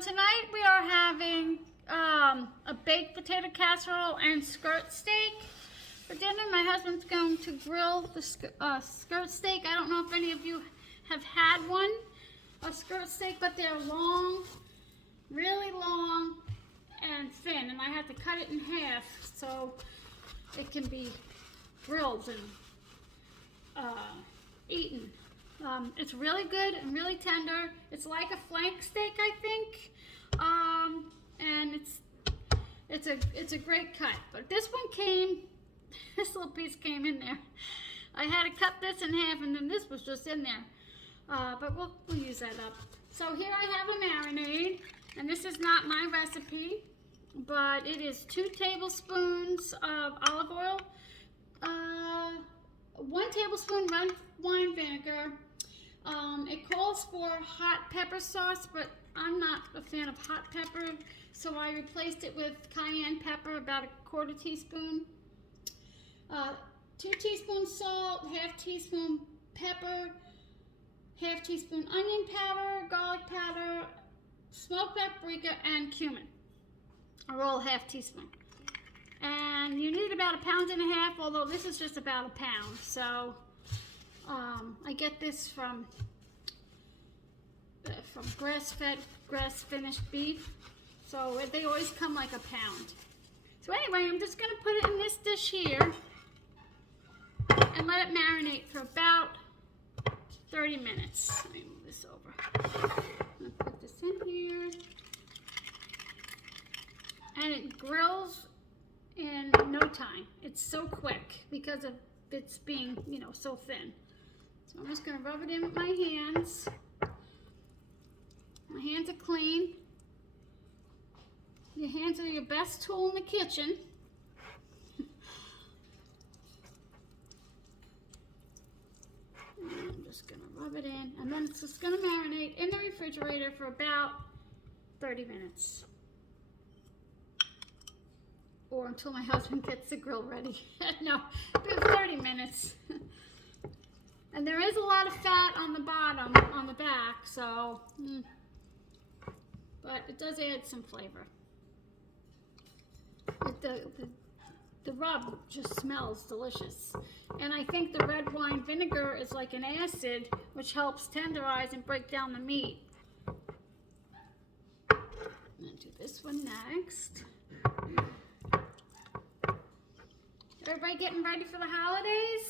tonight we are having a baked potato casserole and skirt steak for dinner. My husband's going to grill the skirt steak. I don't know if any of you have had one, a skirt steak, but they're long, really long and thin, and I had to cut it in half so it can be grilled and eaten. It's really good and really tender. It's like a flank steak, I think, and it's a great cut. But this little piece came in there. I had to cut this in half, and then this was just in there. But we'll use that up. So here I have a marinade, and this is not my recipe, but it is 2 tablespoons of olive oil, 1 tablespoon red wine vinegar. It calls for hot pepper sauce, but I'm not a fan of hot pepper, so I replaced it with cayenne pepper, about 1/4 teaspoon. 2 teaspoons salt, 1/2 teaspoon pepper, 1/2 teaspoon onion powder, garlic powder, smoked paprika, and cumin are all 1/2 teaspoon. And you need about 1.5 pounds, although this is just about 1 pound. So I get this from grass-fed, grass-finished beef. So they always come like 1 pound. So anyway, I'm just gonna put it in this dish here and let it marinate for about 30 minutes. Let me move this over. I'm gonna put this in here. And it grills in no time. It's so quick because of it's being, so thin. So I'm just gonna rub it in with my hands. My hands are clean. Your hands are your best tool in the kitchen. And I'm just gonna rub it in, and then it's just gonna marinate in the refrigerator for about 30 minutes. Or until my husband gets the grill ready. No, about 30 minutes. And there is a lot of fat on the bottom, on the back, so, but it does add some flavor. The rub just smells delicious. And I think the red wine vinegar is like an acid, which helps tenderize and break down the meat. I'm gonna do this one next. Everybody getting ready for the holidays?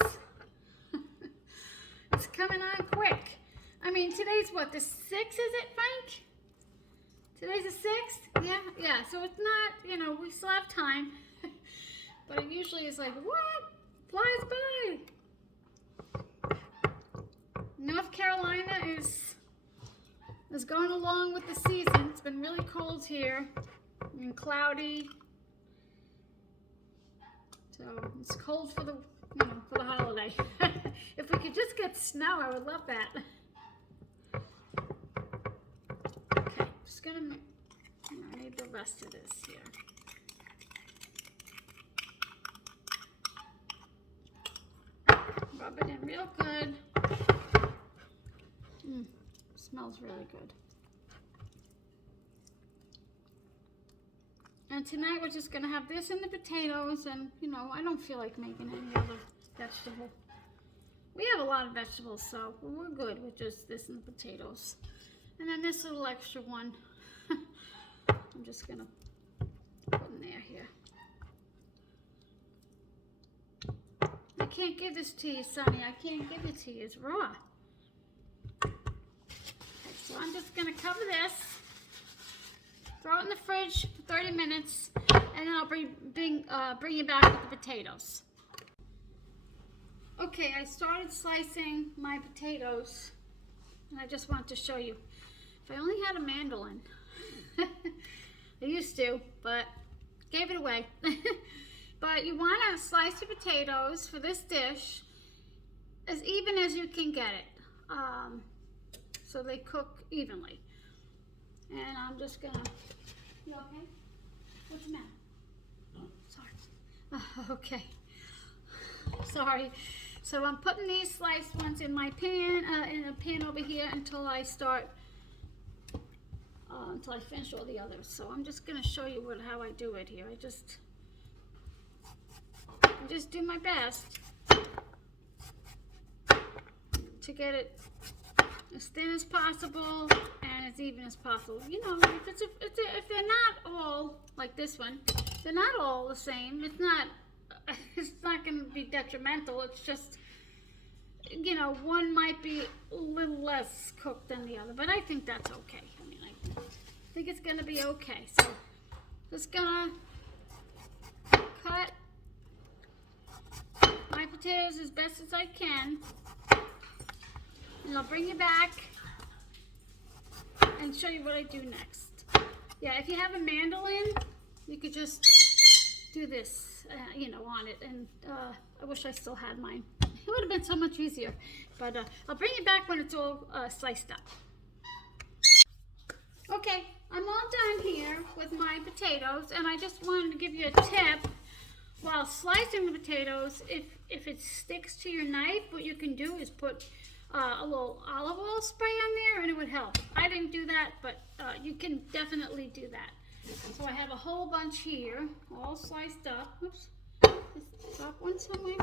It's coming on quick. I mean, today's what, the 6th, is it, Frank? Today's the 6th? Yeah, so it's not, we still have time. But it usually is like, what? Flies by. North Carolina is going along with the season. It's been really cold here and cloudy. So it's cold for the holiday. If we could just get snow, I would love that. Okay, just gonna marinate the rest of this here. Rub it in real good. Smells really good. And tonight we're just gonna have this and the potatoes, and I don't feel like making any other vegetable. We have a lot of vegetables, so we're good with just this and the potatoes. And then this little extra one, I'm just gonna put in there here. I can't give this to you, Sonny. I can't give it to you. It's raw. Okay, so I'm just gonna cover this. Throw it in the fridge for 30 minutes, and then I'll bring you back with the potatoes. Okay, I started slicing my potatoes, and I just want to show you. If I only had a mandolin. I used to, but gave it away. But you want to slice your potatoes for this dish as even as you can get it, so they cook evenly. And I'm just gonna, you okay? What's the matter? No. Sorry. Okay. Sorry. So I'm putting these sliced ones in my pan, in a pan over here until I start until I finish all the others. So I'm just going to show you how I do it here. I just do my best to get it as thin as possible and as even as possible. You know, if they're not all like this one, they're not all the same. It's not going to be detrimental. It's just, you know, one might be a little less cooked than the other, but I think that's okay. I mean, I think it's going to be okay. So just gonna cut my potatoes as best as I can, and I'll bring you back and show you what I do next. Yeah, if you have a mandolin, you could just do this, you know, on it, and I wish I still had mine. It would have been so much easier, but I'll bring it back when it's all sliced up. Okay, I'm all done here with my potatoes, and I just wanted to give you a tip. While slicing the potatoes, if it sticks to your knife, what you can do is put a little olive oil spray on there, and it would help. I didn't do that, but you can definitely do that. So I have a whole bunch here, all sliced up. Oops, drop one somewhere.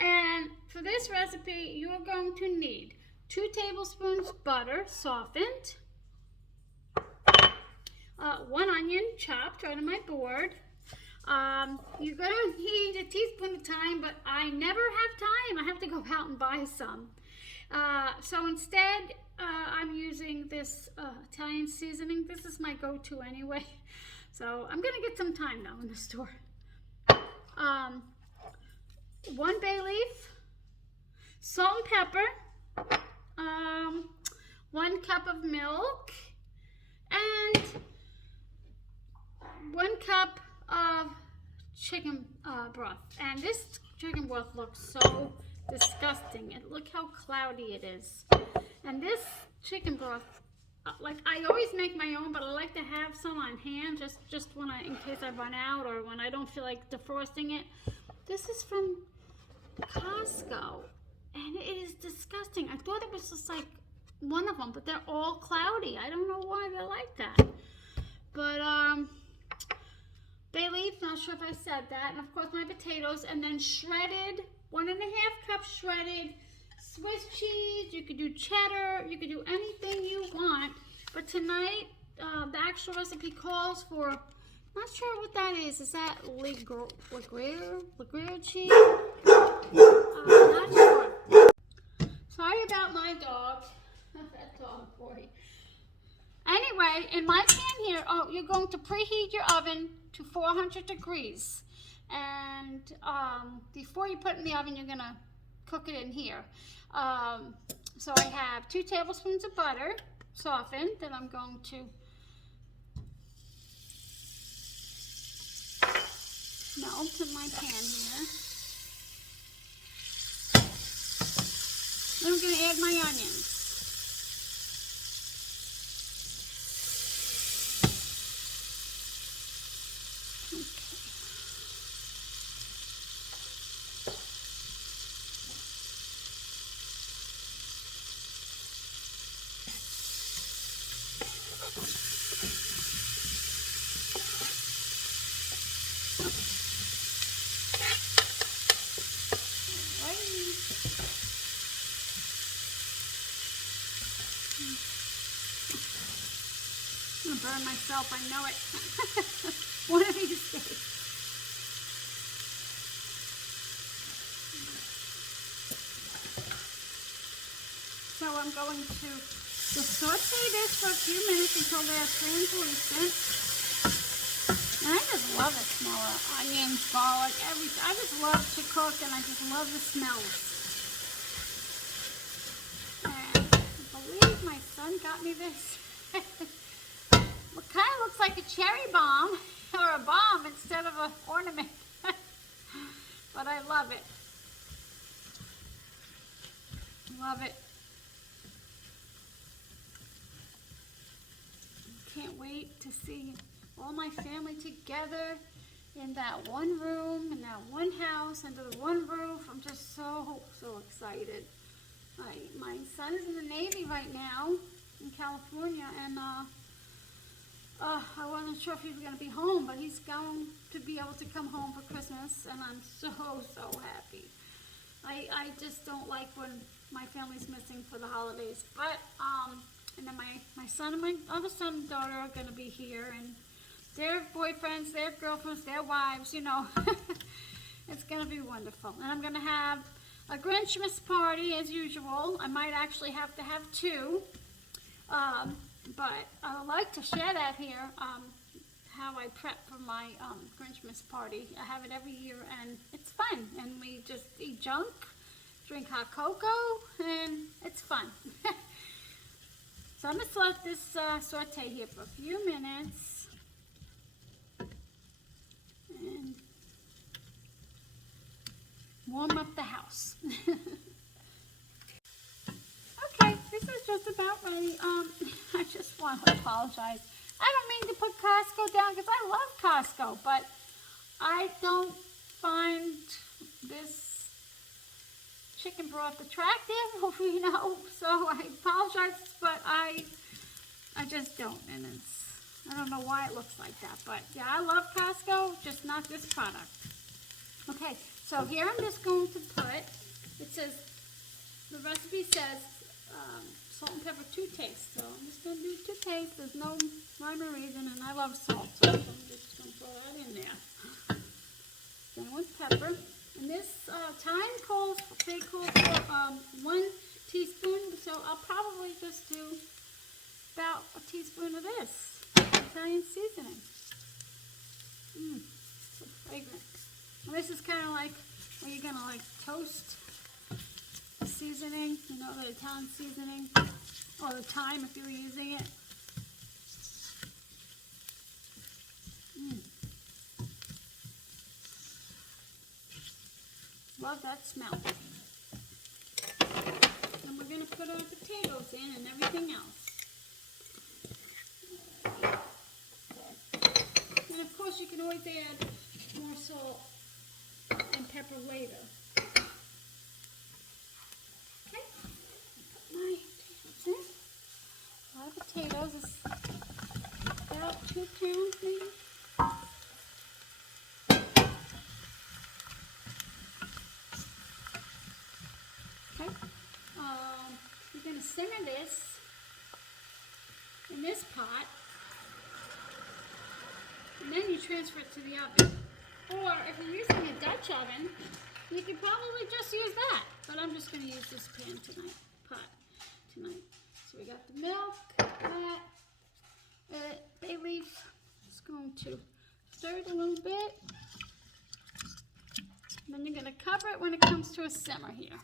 And for this recipe, you are going to need 2 tablespoons butter, softened, 1 onion chopped right on my board. You're going to need a teaspoon of thyme, but I never have thyme. I have to go out and buy some. So instead, I'm using this Italian seasoning. This is my go-to anyway. So I'm going to get some thyme now in the store. 1 bay leaf, salt and pepper, 1 cup of milk, and 1 cup of chicken broth. And this chicken broth looks so disgusting. And look how cloudy it is. And this chicken broth, like I always make my own, but I like to have some on hand just when in case I run out or when I don't feel like defrosting it. This is from Costco, and it is disgusting. I thought it was just like one of them, but they're all cloudy. I don't know why they're like that. But bay leaf, not sure if I said that, and of course my potatoes, and then shredded 1.5 cups shredded Swiss cheese. You could do cheddar, you could do anything you want, but tonight the actual recipe calls for, not sure what that is. Is that gruyere cheese? Not sure. Sorry about my dog. That dog boy. Anyway, in my pan here, you're going to preheat your oven to 400 degrees. And before you put it in the oven, you're going to cook it in here. So I have 2 tablespoons of butter, softened, that I'm going to melt in my pan here. Then I'm going to add my onions. I'm gonna burn myself, I know it. One of these days. So I'm going to just saute this for a few minutes until they're translucent. And I just love the smell of onions, garlic, everything. I just love to cook, and I just love the smell. And I believe my son got me this. It kind of looks like a cherry bomb, or a bomb instead of an ornament. But I love it. Love it. Can't wait to see all my family together in that one room, in that one house, under the one roof. I'm just so excited. My son is in the Navy right now in California, and I wasn't sure if he was going to be home, but he's going to be able to come home for Christmas, and I'm so happy. I just don't like when my family's missing for the holidays. But, and then my son and my other son and daughter are going to be here, and their boyfriends, their girlfriends, their wives, you know. It's going to be wonderful. And I'm going to have a Grinchmas party as usual. I might actually have to have two. But I would like to share that here, how I prep for my Grinchmas party. I have it every year, and it's fun. And we just eat junk, drink hot cocoa, and it's fun. So I'm going to let this saute here for a few minutes. And warm up the house. Okay, this is just about ready. I just want to apologize. I don't mean to put Costco down because I love Costco, but I don't find this chicken broth attractive, you know, so I apologize, but I just don't, and I don't know why it looks like that, but yeah, I love Costco, just not this product. Okay, so here I'm just going to put, it says, the recipe says, salt and pepper to taste, so I'm just going to do to taste. There's no rhyme or reason, and I love salt, so I'm just going to throw that in there. Then with pepper, and this thyme calls for 1 teaspoon, so I'll probably just do about a teaspoon of this Italian seasoning. So fragrant. And this is kind of like when you're gonna like toast the seasoning, you know, the Italian seasoning, or the thyme if you were using it. Love that smell. And we're gonna put our potatoes in and everything else. And of course you can always add more salt and pepper later. Okay, put my potatoes in. My potatoes is about 2 pounds maybe. Okay, you're going to simmer this in this pot, and then you transfer it to the oven. Or if you're using a Dutch oven, you could probably just use that. But I'm just going to use this pan pot tonight. So we got the milk, that, bay leaf. Just going to stir it a little bit. And then you're going to cover it when it comes to a simmer here.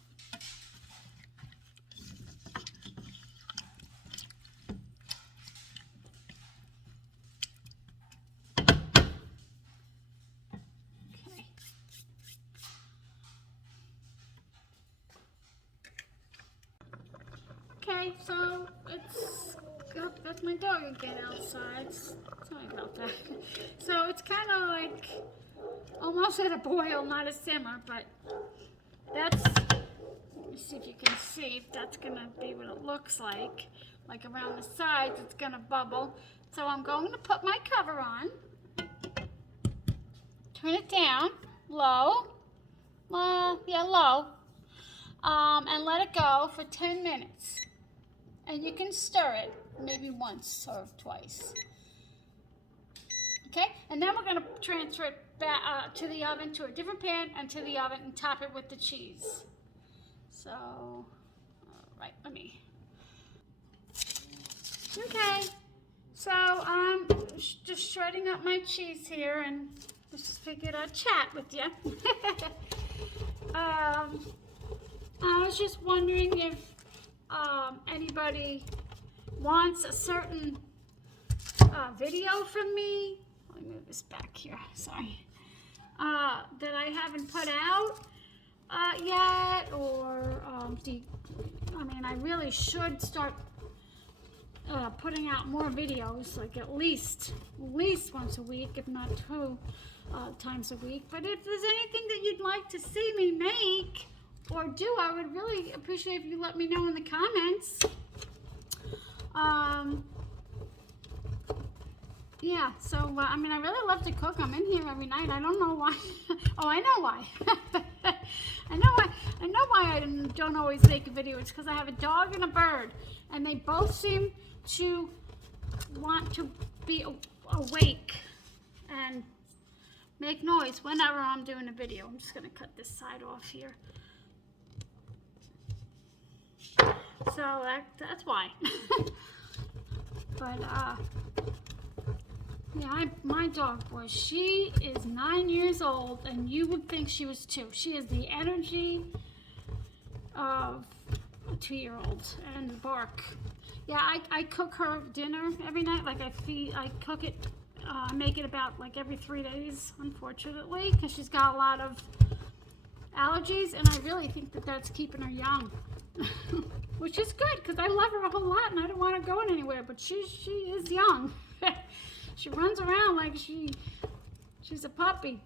Okay, so it's good. That's my dog again outside. Sorry about that. So it's kind of like almost at a boil, not a simmer, but that's, let me see if you can see, if that's going to be what it looks like. Like around the sides, it's going to bubble. So I'm going to put my cover on, turn it down, low, low, and let it go for 10 minutes. And you can stir it maybe once or twice. Okay, and then we're going to transfer it back to the oven, to a different pan, and to the oven, and top it with the cheese. So, all right, let me. Okay, so I'm just shredding up my cheese here, and just figured I'd chat with you. I was just wondering if anybody wants a certain video from me. Let me move this back here, sorry. That I haven't put out yet, or I mean, I really should start putting out more videos, like at least once a week, if not 2 times a week. But if there's anything that you'd like to see me make or do, I would really appreciate if you let me know in the comments. yeah, so I mean, I really love to cook. I'm in here every night. I don't know why. Oh, I know why. I know why I don't always make a video. It's because I have a dog and a bird, and they both seem to want to be awake and make noise whenever I'm doing a video. I'm just gonna cut this side off here. So that's why. But yeah, my dog, boy, she is 9 years old, and you would think she was 2. She has the energy of a 2-year-old and bark. Yeah, I cook her dinner every night. Like I cook it, make it about like every 3 days, unfortunately, because she's got a lot of allergies, and I really think that that's keeping her young. Which is good, because I love her a whole lot and I don't want her going anywhere, but she is young. She runs around like she's a puppy.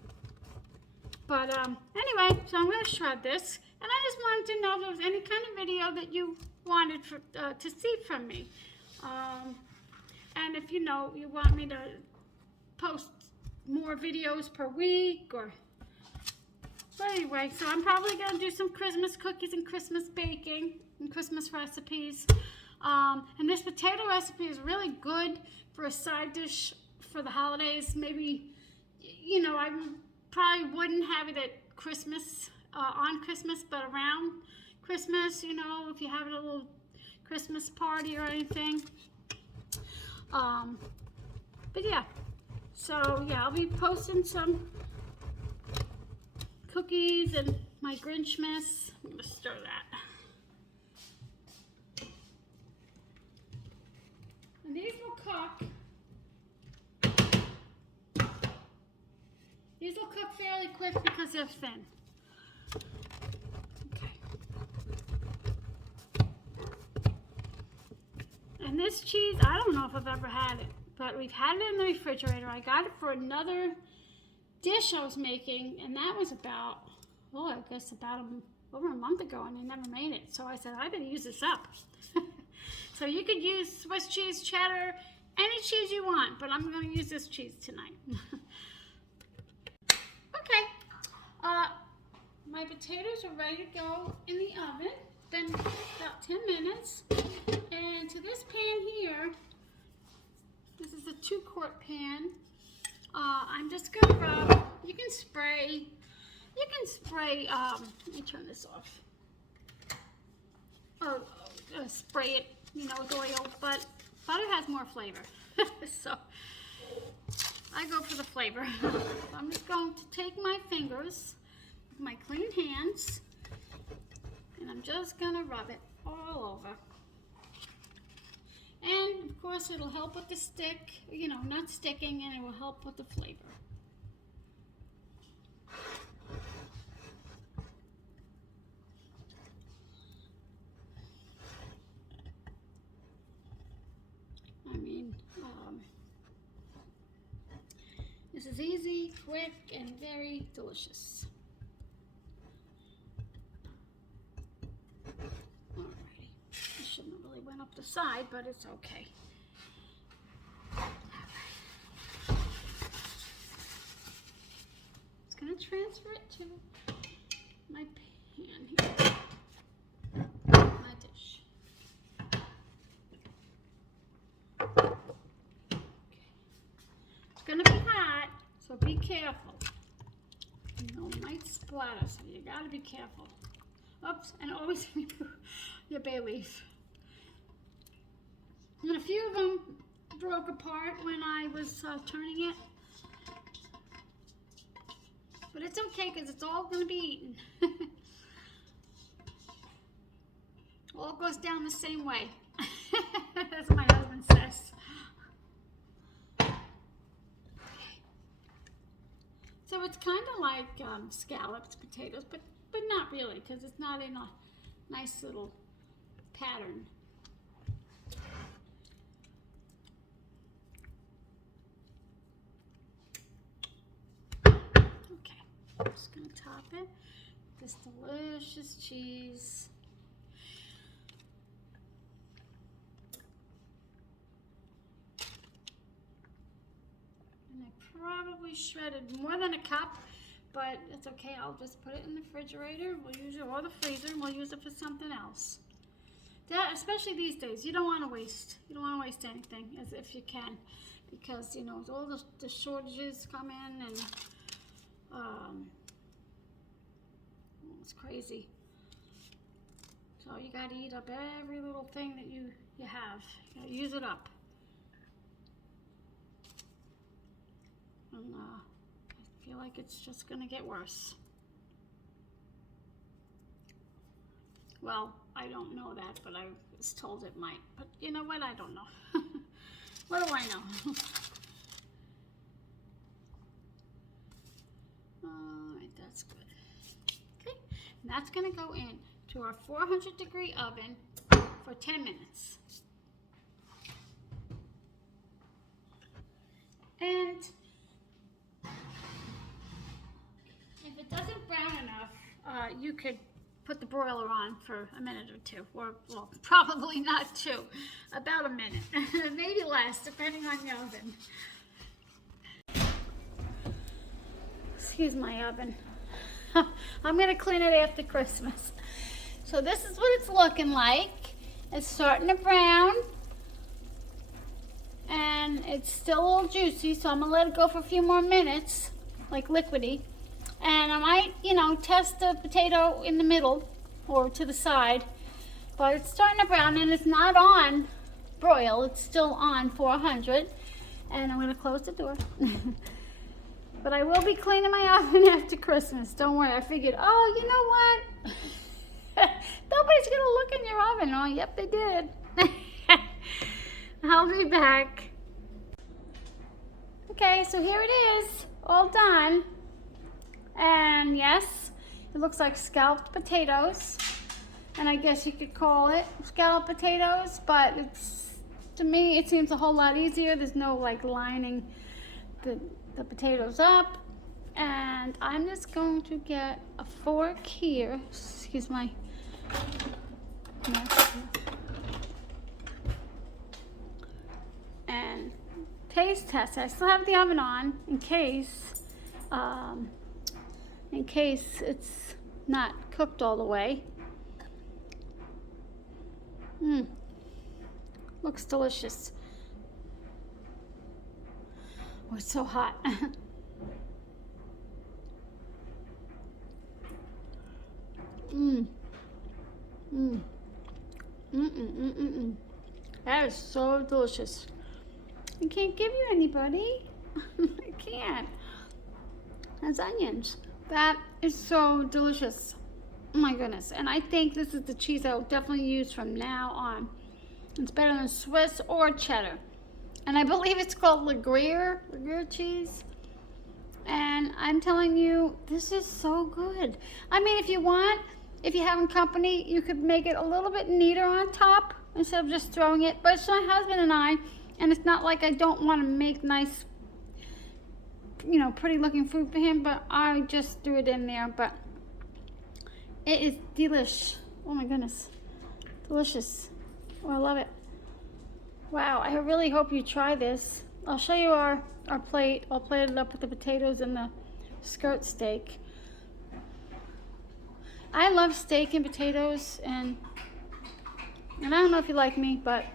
But anyway, so I'm going to shred this, and I just wanted to know if there was any kind of video that you wanted to see from me. And if you want me to post more videos per week, or... But anyway, so I'm probably going to do some Christmas cookies and Christmas baking and Christmas recipes. And this potato recipe is really good for a side dish for the holidays. Maybe, I probably wouldn't have it at Christmas, on Christmas, but around Christmas, if you're having a little Christmas party or anything. But yeah, so yeah, I'll be posting some cookies and my Grinchmas. I'm going to stir that. And these will cook. These will cook fairly quick because they're thin. Okay. And this cheese, I don't know if I've ever had it, but we've had it in the refrigerator. I got it for another dish I was making, and that was about, I guess about over a month ago, and I never made it. So I said, I better use this up. So you could use Swiss cheese, cheddar, any cheese you want, but I'm going to use this cheese tonight. Okay, my potatoes are ready to go in the oven. Been about 10 minutes. And to this pan here, this is a 2-quart pan. I'm just going to rub. You can spray, let me turn this off. Or spray it, with oil, but butter has more flavor. So I go for the flavor. So I'm just going to take my fingers, with my clean hands, and I'm just going to rub it all over. And of course it'll help with the stick, not sticking, and it will help with the flavor. This is easy, quick, and very delicious. Alrighty, I shouldn't have really went up the side, but it's okay. Just gonna transfer it to my pan here, my dish. It's gonna be hot, so be careful. It might splatter, so you gotta be careful. Oops, and always remove your bay leaf. And a few of them broke apart when I was turning it. But it's okay, because it's all gonna be eaten. All goes down the same way. That's what my husband says. So it's kind of like scallops, potatoes, but not really, because it's not in a nice little pattern. Okay, I'm just going to top it with this delicious cheese. probably shredded more than a cup, but it's okay. I'll just put it in the refrigerator. We'll use it, or the freezer, and we'll use it for something else. That, especially these days, you don't want to waste. You don't want to waste anything, as if you can, because you know all the shortages come in, and it's crazy. So you got to eat up every little thing that you have. You got to use it up. And I feel like it's just gonna get worse. Well, I don't know that, but I was told it might. But you know what? I don't know. What do I know? Alright, that's good. Okay, and that's gonna go in to our 400-degree oven for 10 minutes. And if it doesn't brown enough, you could put the broiler on for a minute or two, or well, probably not two, about a minute, maybe less, depending on your oven. Excuse my oven. I'm gonna clean it after Christmas. So this is what it's looking like. It's starting to brown, and it's still a little juicy, so I'm gonna let it go for a few more minutes, like liquidy. And I might, you know, test the potato in the middle or to the side, but it's starting to brown, and it's not on broil, it's still on 400. And I'm gonna close the door. But I will be cleaning my oven after Christmas, don't worry. I figured, oh, you know what? Nobody's gonna look in your oven. Oh, yep, they did. I'll be back. Okay, so here it is, all done. And yes, it looks like scalloped potatoes. And I guess you could call it scalloped potatoes, but it's, to me, it seems a whole lot easier. There's no like lining the potatoes up. And I'm just going to get a fork here. Excuse my mess. And taste test. I still have the oven on in case it's not cooked all the way. Looks delicious. Oh, it's so hot. That is so delicious. I can't give you anybody. I can't. That's onions. That is so delicious. Oh my goodness. And I think this is the cheese I will definitely use from now on. It's better than Swiss or cheddar. And I believe it's called gruyere cheese. And I'm telling you, this is so good. I mean, if you're having company, you could make it a little bit neater on top instead of just throwing it. But it's my husband and I, and it's not like I don't want to make nice, you know, pretty looking food for him, but I just threw it in there. But it is delish. Oh my goodness. Delicious. Oh, I love it. Wow, I really hope you try this. I'll show you our plate. I'll plate it up with the potatoes and the skirt steak. I love steak and potatoes, and I don't know if you like me, but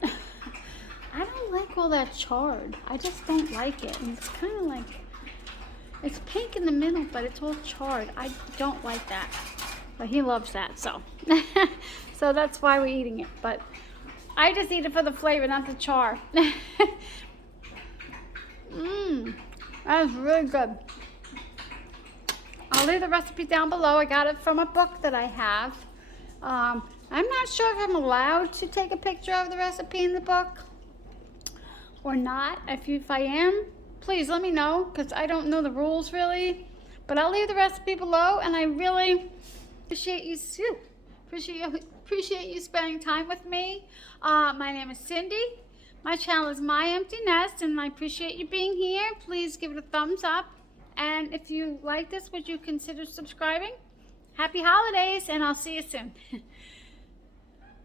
I don't like all that charred. I just don't like it. And it's kind of like, it's pink in the middle, but it's all charred. I don't like that. But he loves that, so. So that's why we're eating it. But I just eat it for the flavor, not the char. That is really good. I'll leave the recipe down below. I got it from a book that I have. I'm not sure if I'm allowed to take a picture of the recipe in the book or not. If I am, please let me know, because I don't know the rules really. But I'll leave the recipe below, and I really appreciate you spending time with me. My name is Cindy. My channel is My Empty Nest, and I appreciate you being here. Please give it a thumbs up. And if you like this, would you consider subscribing? Happy holidays, and I'll see you soon.